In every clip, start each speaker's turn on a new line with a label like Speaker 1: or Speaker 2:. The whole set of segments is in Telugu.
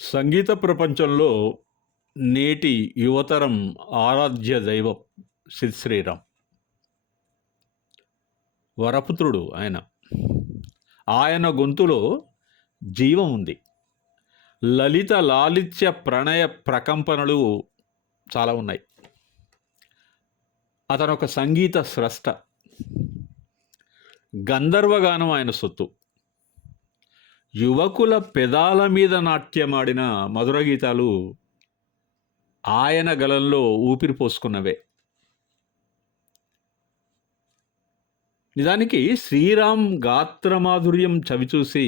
Speaker 1: సంగీత ప్రపంచంలో నేటి యువతరం ఆరాధ్య దైవం సిద్ శ్రీరామ్. వరపుత్రుడు ఆయన. ఆయన గొంతులో జీవం ఉంది. లలిత లాలిత్య ప్రణయ ప్రకంపనలు చాలా ఉన్నాయి. అతను ఒక సంగీత స్రష్ట. గంధర్వగానం ఆయన సొత్తు. యువకుల పెదాల మీద నాట్యమాడిన మధుర గీతాలు ఆయన గలంలో ఊపిరి పోసుకున్నవే నిజానికి శ్రీరామ్ గాత్రమాధుర్యం చవిచూసి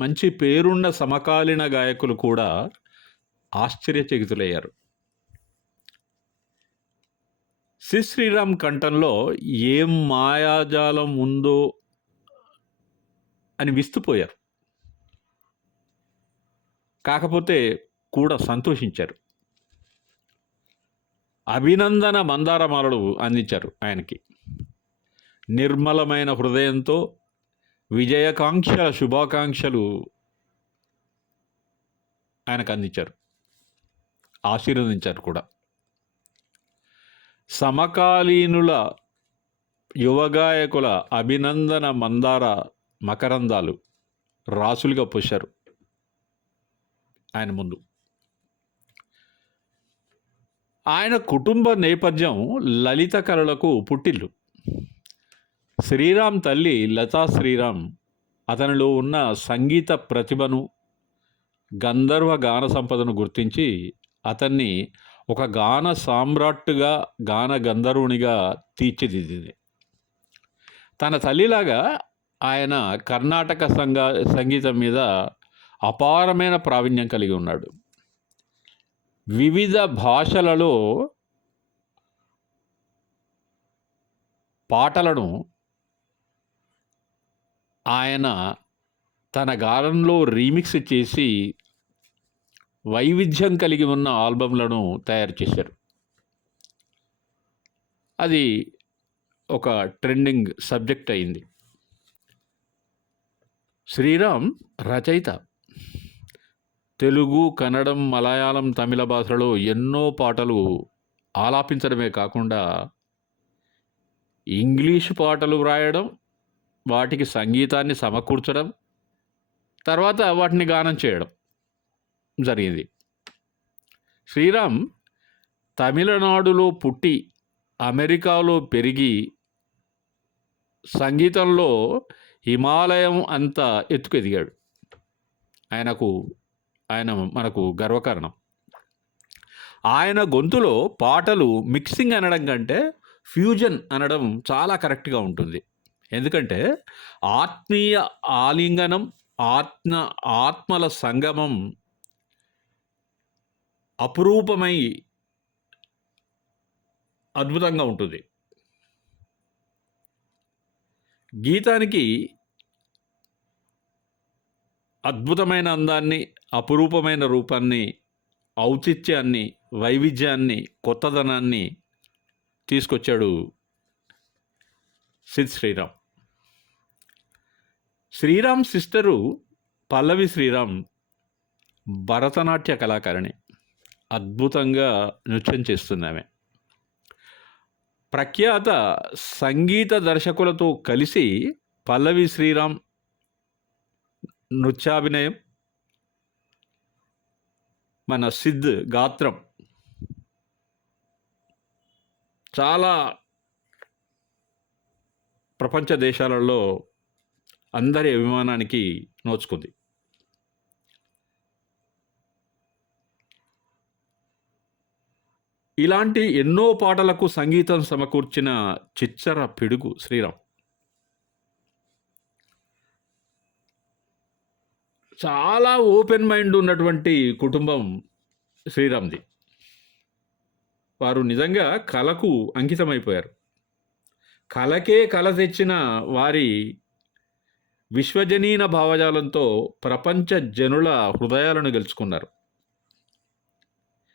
Speaker 1: మంచి పేరున్న సమకాలీన గాయకులు కూడా ఆశ్చర్యచకితులయ్యారు. సి శ్రీరామ్ కంఠంలో ఏం మాయాజాలం ఉందో అని విస్తుపోయారు. కాకపోతే కూడా సంతోషించారు. అభినందన మందారమాలలు అందించారు ఆయనకి. నిర్మలమైన హృదయంతో విజయకాంక్షల శుభాకాంక్షలు ఆయనకు అందించారు. ఆశీర్వదించారు కూడా. సమకాలీనుల యువగాయకుల అభినందన మందార మకరందాలు రాసులుగా పోశారు ఆయన ముందు. ఆయన కుటుంబ నేపథ్యం లలిత కళలకు పుట్టిల్లు. శ్రీరామ్ తల్లి లతా శ్రీరామ్ అతనిలో ఉన్న సంగీత ప్రతిభను గంధర్వ గాన సంపదను గుర్తించి అతన్ని ఒక గాన సామ్రాట్టుగా గాన గంధర్వునిగా తీర్చిదిద్దింది. తన తల్లిలాగా ఆయన కర్ణాటక సంగ సంగీతం మీద అపారమైన ప్రావీణ్యం కలిగి ఉన్నాడు. వివిధ భాషలలో పాటలను ఆయన తన గానంలో రీమిక్స్ చేసి వైవిధ్యం కలిగి ఉన్న ఆల్బమ్లను తయారు చేశారు. అది ఒక ట్రెండింగ్ సబ్జెక్ట్ అయింది. శ్రీరామ్ రచయిత. తెలుగు కన్నడం మలయాళం తమిళ భాషలో ఎన్నో పాటలు ఆలాపించడమే కాకుండా ఇంగ్లీష్ పాటలు వ్రాయడం వాటికి సంగీతాన్ని సమకూర్చడం తర్వాత వాటిని గానం చేయడం జరిగింది. శ్రీరామ్ తమిళనాడులో పుట్టి అమెరికాలో పెరిగి సంగీతంలో హిమాలయం అంత ఎత్తుకు ఎదిగాడు ఆయనకు ఆయన మనకు గర్వకారణం. ఆయన గొంతులో పాటలు మిక్సింగ్ అనడం కంటే ఫ్యూజన్ అనడం చాలా కరెక్ట్గా ఉంటుంది. ఎందుకంటే ఆత్మీయ ఆలింగనం ఆత్మ ఆత్మల సంగమం అపురూపమై అద్భుతంగా ఉంటుంది. గీతానికి అద్భుతమైన అందాన్ని అపురూపమైన రూపాన్ని ఔచిత్యాన్ని వైవిధ్యాన్ని కొత్తదనాన్ని తీసుకొచ్చాడు సిద్ శ్రీరామ్. శ్రీరామ్ సిస్టరు పల్లవి శ్రీరామ్ భరతనాట్య కళాకారిణి. అద్భుతంగా నృత్యం చేస్తున్నామే ప్రఖ్యాత సంగీత దర్శకులతో కలిసి పల్లవి శ్రీరామ్ నృత్యాభినయం మన సిద్ గాత్రం చాలా ప్రపంచ దేశాలలో అందరి అభిమానానికి నోచుకుంది. ఇలాంటి ఎన్నో పాటలకు సంగీతం సమకూర్చిన చిచ్చర పిడుగు శ్రీరామ్. చాలా ఓపెన్ మైండ్ ఉన్నటువంటి కుటుంబం శ్రీరామ్ది. వారు నిజంగా కళకు అంకితమైపోయారు. కళకే కళ తెచ్చిన వారి విశ్వజనీన భావజాలంతో ప్రపంచ జనుల హృదయాలను గెలుచుకున్నారు.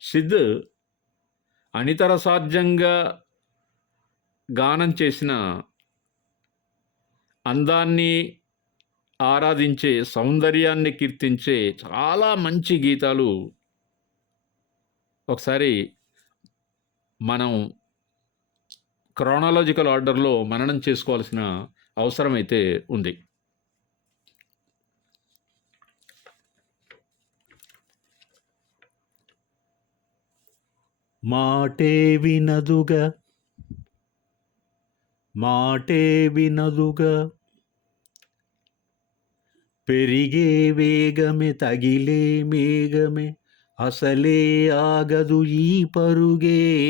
Speaker 1: సిద్ అనితర సాధ్యంగా గానం చేసిన అందాన్ని ఆరాధించే, సౌందర్యాన్ని కీర్తించే చాలా మంచి గీతాలు ఒకసారి మనం క్రోనాలజికల్ ఆర్డర్‌లో మననం చేసుకోవాల్సిన అవసరం అయితే ఉంది.
Speaker 2: మాటే వినదుగా. మాటే వినదుగా. పెరిగే వేగమే తగిలే మేఘమే అసలే ఆగదు ఈ పరుగే.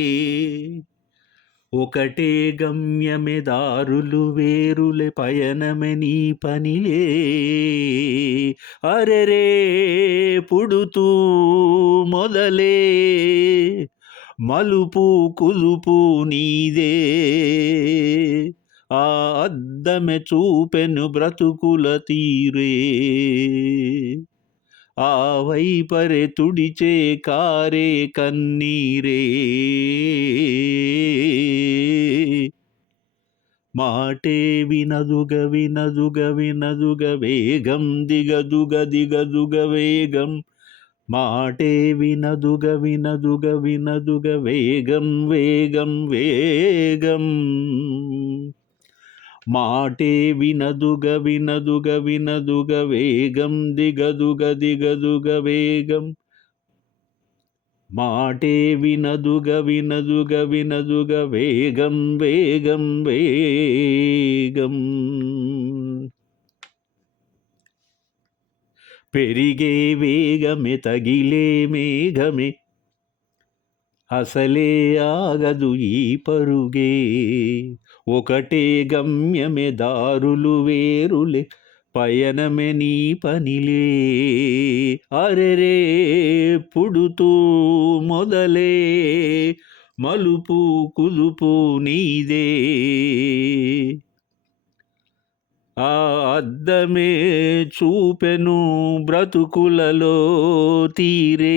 Speaker 2: ఒకటే గమ్యమే దారులు వేరులే పయనమే నీ పనిలే. అరెరే పుడుతూ మొదలే. మలుపు కులుపు నీదే. ఆ అద్దమె చూపెను బ్రతుకుల తీరే. ఆ వైపరే తుడిచే కారే కన్నీరే. మాటే వినదుగ వినదుగ వినదుగ వేగం దిగదుగ దిగదుగ వేగం మాటే వినదుగ వినదుగ వినదుగ వేగం వేగం వేగం. మాటే వినదుగ వినదుగ వినదుగ వేగం దిగదుగ దిగదుగ వేగం. మాటే వినదుగ వినదుగ వినదుగ వేగం వేగం వేగం. పెరిగే వేగమే తగిలే మేఘమే. అసలే ఆగదు ఈ పరుగే. ఒకటే గమ్యమే దారులు వేరులే పయనమే నీ పనిలే. అరెరే పుడుతూ మొదలే మలుపు కులుపు నీదే. ఆ అద్దమే చూపెను బ్రతుకులలో తీరే.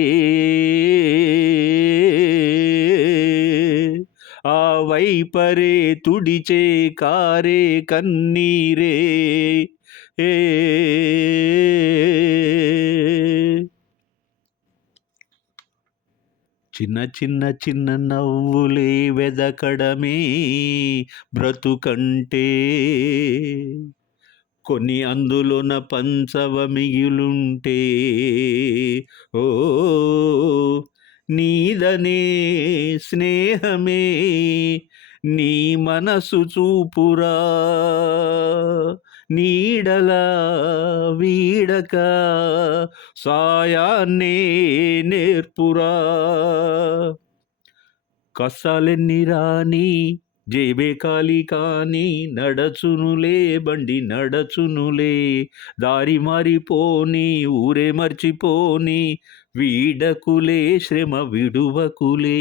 Speaker 2: ఆ వైపరే తుడిచే కారే కన్నీరే. ఏ. చిన్న చిన్న చిన్న నవ్వులే వెదకడమే బ్రతుకంటే. కొన్ని అందులోన పంచవ మిగిలుంటే ఓ నీదనే స్నేహమే నీ మనసు చూపురా నీడలా వీడక సాయాన్నే నేర్పురా. కసలెన్ని రాని జేబే ఖాళీ కాని నడచునులే బండి నడచునులే దారి మారిపోని ఊరే మర్చిపోని వీడకులే శ్రమ విడువకులే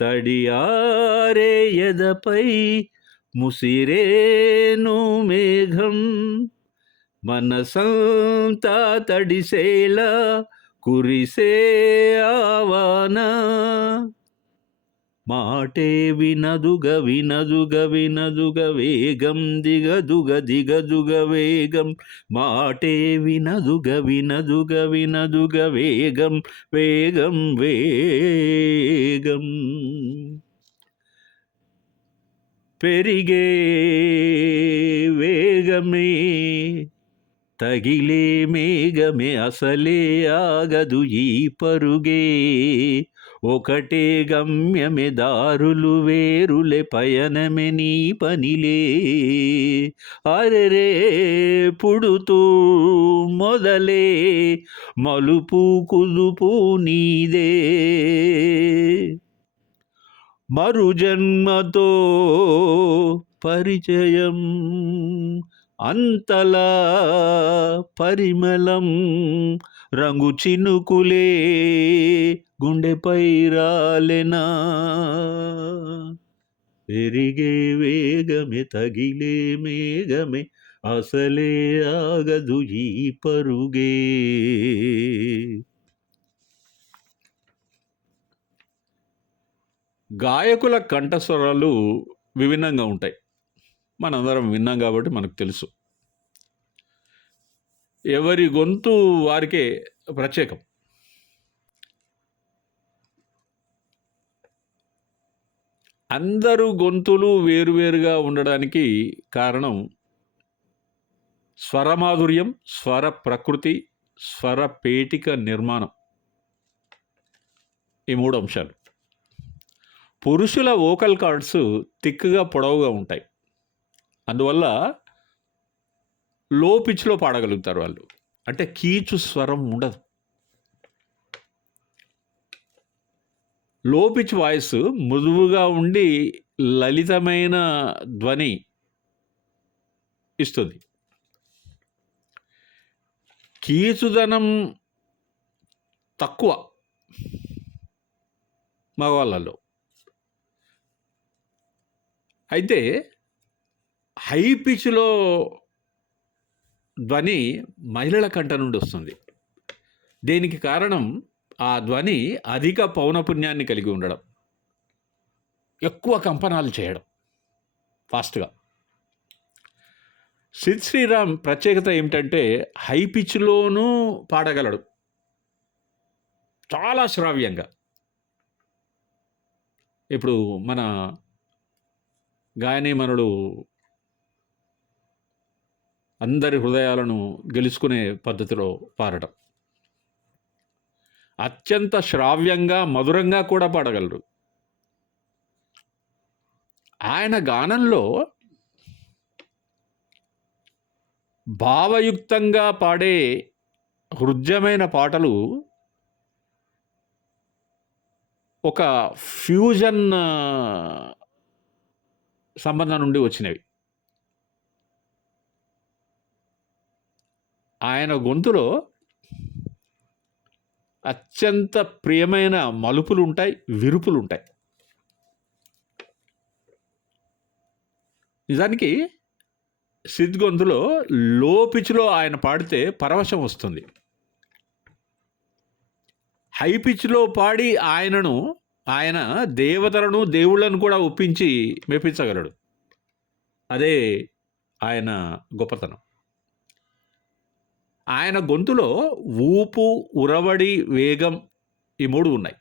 Speaker 2: తడియారే ఎదపై ముసిరేను మేఘం మనసంతా తడిసేలా కురిసే ఆవానా. మాటే వినదుగ వినదుగ వినదుగ వేగం దిగదుగ దిగదుగ వేగం. మాటే వినదుగ వినదుగ వినదుగ వేగం వేగం వేగం. పెరిగే వేగమే తగిలే మేఘమే అసలే ఆగదు ఈ పరుగే. ఒకటే గమ్యమే దారులు వేరులే పయనమే నీ పనిలే. అరెరే పుడుతూ మొదలే మలుపు కులుపు నీదే. మరు జన్మతో పరిచయం అంతలా పరిమళం రంగు చినుకులే గుండెపై రాలెనా పెరిగే వేగమే తగిలే మేఘమే అసలే ఆగదు ఈ పరుగే
Speaker 1: గాయకుల కంఠస్వరాలు విభిన్నంగా ఉంటాయి. మనందరం విన్నాం కాబట్టి మనకు తెలుసు. ఎవరి గొంతు వారికే ప్రత్యేకం. అందరూ గొంతులు వేరువేరుగా ఉండడానికి కారణం స్వరమాధుర్యం స్వర ప్రకృతి స్వర పేటిక నిర్మాణం. ఈ మూడు అంశాలు. పురుషుల వోకల్ కార్డ్స్ తిక్కుగా పొడవుగా ఉంటాయి. అందువల్ల లో పిచ్లో పాడగలుగుతారు వాళ్ళు. అంటే కీచు స్వరం ఉండదు. లో పిచ్ వాయిస్ మృదువుగా ఉండి లలితమైన ధ్వని ఇస్తుంది. కీచుదనం తక్కువ మగవాళ్ళలో. అయితే హై పిచ్లో ధ్వని మహిళల కంట నుండి వస్తుంది. దీనికి కారణం ఆ ధ్వని అధిక పౌనపుణ్యాన్ని కలిగి ఉండడం. ఎక్కువ కంపనాలు చేయడం. ఫాస్ట్గా. సిద్ శ్రీరామ్ ప్రత్యేకత ఏమిటంటే హై పిచ్లోనూ పాడగలడు. చాలా శ్రావ్యంగా. ఇప్పుడు మన గాయనీమనుడు అందరి హృదయాలను గెలుచుకునే పద్ధతిలో పాడటం. అత్యంత శ్రావ్యంగా మధురంగా కూడా పాడగలరు. ఆయన గానంలో భావయుక్తంగా పాడే హృద్యమైన పాటలు ఒక ఫ్యూజన్ సంబంధం నుండి వచ్చినవి. ఆయన గొంతులో అత్యంత ప్రియమైన మలుపులు ఉంటాయి విరుపులు ఉంటాయి నిజానికి సిద్ గొంతులో లో పిచ్లో ఆయన పాడితే పరవశం వస్తుంది. హై పిచ్లో పాడి ఆయనను ఆయన దేవతలను దేవుళ్ళను కూడా ఒప్పించి మెప్పించగలడు. అదే ఆయన గొప్పతనం. ఆయన గొంతులో ఊపు ఉరవడి వేగం ఈ మూడు ఉన్నాయి.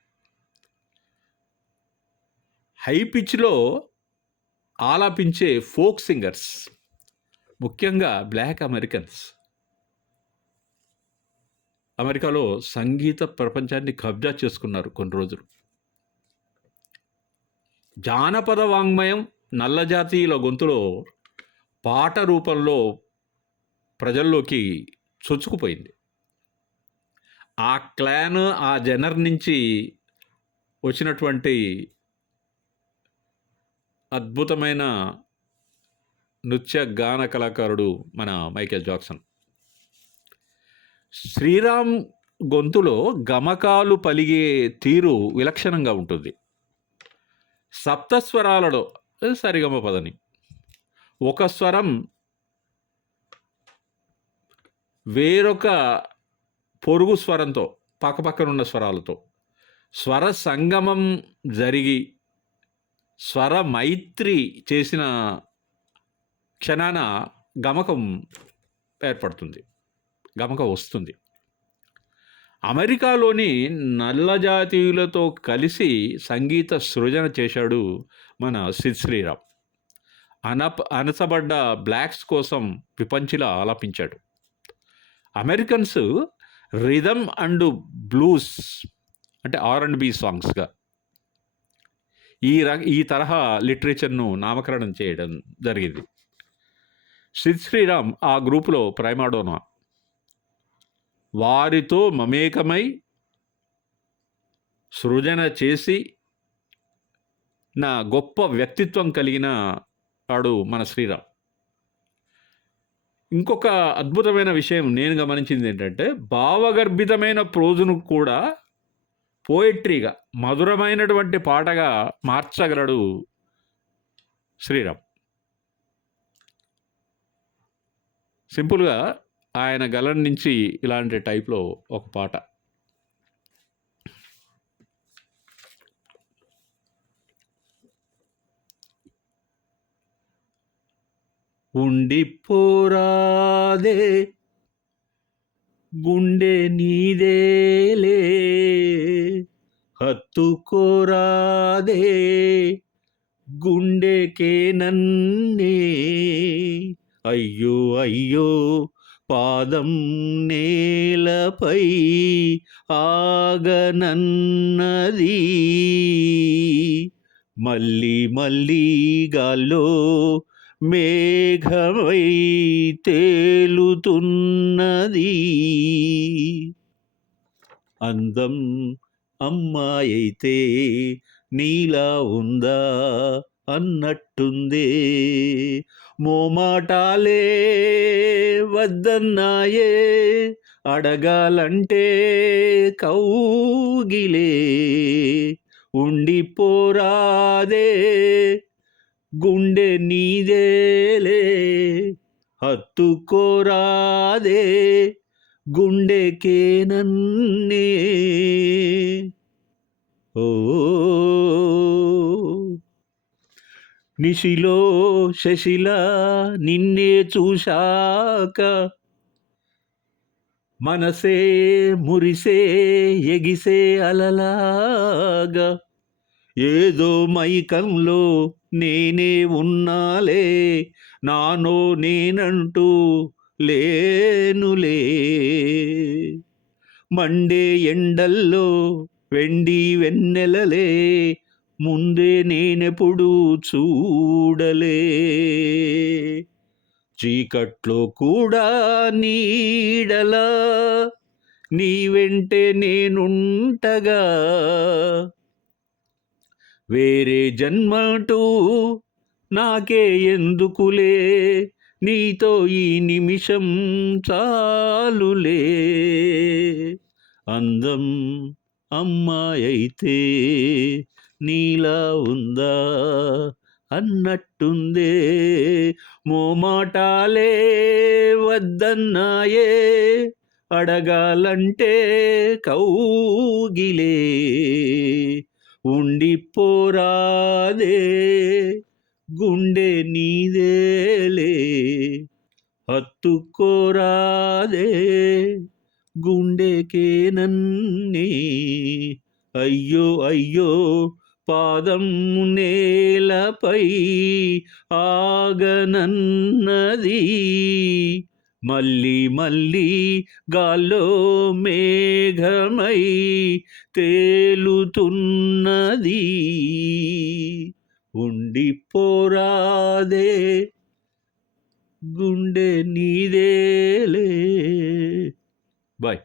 Speaker 1: హై పిచ్లో ఆలాపించే ఫోక్ సింగర్స్ ముఖ్యంగా బ్లాక్ అమెరికన్స్. అమెరికాలో సంగీత ప్రపంచాన్ని కబ్జా చేసుకున్నారు కొన్ని రోజులు. జానపద వాంగ్మయం నల్లజాతీయుల గొంతులో పాట రూపంలో ప్రజల్లోకి చొచ్చుకుపోయింది. ఆ క్లాన్ ఆ జనర్ నుంచి వచ్చినటువంటి అద్భుతమైన నృత్య గాన కళాకారుడు మన మైకేల్ జాక్సన్. శ్రీరామ్ గొంతులో గమకాలు పలిగే తీరు విలక్షణంగా ఉంటుంది. సప్తస్వరాలలో సరిగమ పదని. ఒక స్వరం వేరొక పొరుగు స్వరంతో పక్కపక్కనున్న స్వరాలతో. స్వర సంగమం జరిగి స్వర మైత్రి చేసిన క్షణాన గమకం ఏర్పడుతుంది. గమకం వస్తుంది. అమెరికాలోని నల్ల జాతీయులతో కలిసి సంగీత సృజన చేశాడు మన సిద్ శ్రీరామ్. అనప అనసబడ్డ బ్లాక్స్ కోసం విపంచిలా ఆలపించాడు. అమెరికన్స్ రిథమ్ అండ్ బ్లూస్ అంటే ఆర్ అండ్ బి సాంగ్స్గా. ఈ ర ఈ తరహా లిటరేచర్ను నామకరణం చేయడం జరిగింది. సిద్ శ్రీరామ్ ఆ గ్రూపులో ప్రైమాడోనా. వారితో మమేకమై సృజన చేసి నా గొప్ప వ్యక్తిత్వం కలిగిన వాడు మన శ్రీరామ్. ఇంకొక అద్భుతమైన విషయం నేను గమనించింది ఏంటంటే భావగర్భితమైన ప్రోజును కూడా పోయిట్రీగా మధురమైనటువంటి పాటగా మార్చగలడు శ్రీరామ్. సింపుల్గా ఆయన గలం నుంచి ఇలాంటి టైప్లో ఒక పాట. ఉండిపోరాదే.
Speaker 2: గుండె నీదేలే హత్తుకోరాదే. గుండెకే నన్నే అయ్యో అయ్యో పాదం నేలపై ఆగనన్నది. మళ్ళీ మళ్ళీ గాల్లో మేఘమై తేలుతున్నది. అందం అమ్మాయైతే నీలా ఉందా అన్నట్టుందే. మోమాటాలే వద్దన్నాయే అడగాలంటే కౌగిలే. ఉండిపోరాదే గుండె నీదేలే హత్తుకోరాదే గుండెకే నన్నే ఓ నిశిలో శశిల నిన్నే చూశాక మనసే మురిసే ఎగిసే అలలాగా ఏదో మైకంలో నేనే ఉన్నాలే నానో నేనంటూ లేనులే. మండే ఎండల్లో వెండి వెన్నెలలే ముందే నేనెప్పుడు చూడలే. చీకట్లో కూడా నీడలా నీ వెంటే నేనుంటగా వేరే జన్మటూ నాకే ఎందుకులే? నీతో ఈ నిమిషం చాలులే. అందం అమ్మాయైతే నీలా ఉందా అన్నట్టుందే. మోమాటాలే వద్దన్నాయే. అడగాలంటే కౌగిలే. ఉండిపోరాదే గుండె నీదేలే హత్తుకోరాదే గుండెకే నన్నే అయ్యో అయ్యో పాదం నేలపై ఆగనన్నది మళ్ళీ మళ్ళీ గాల్లో మేఘమై తేలుతున్నది. ఉండిపోరాదే గుండె నీదేలే. బాయ్.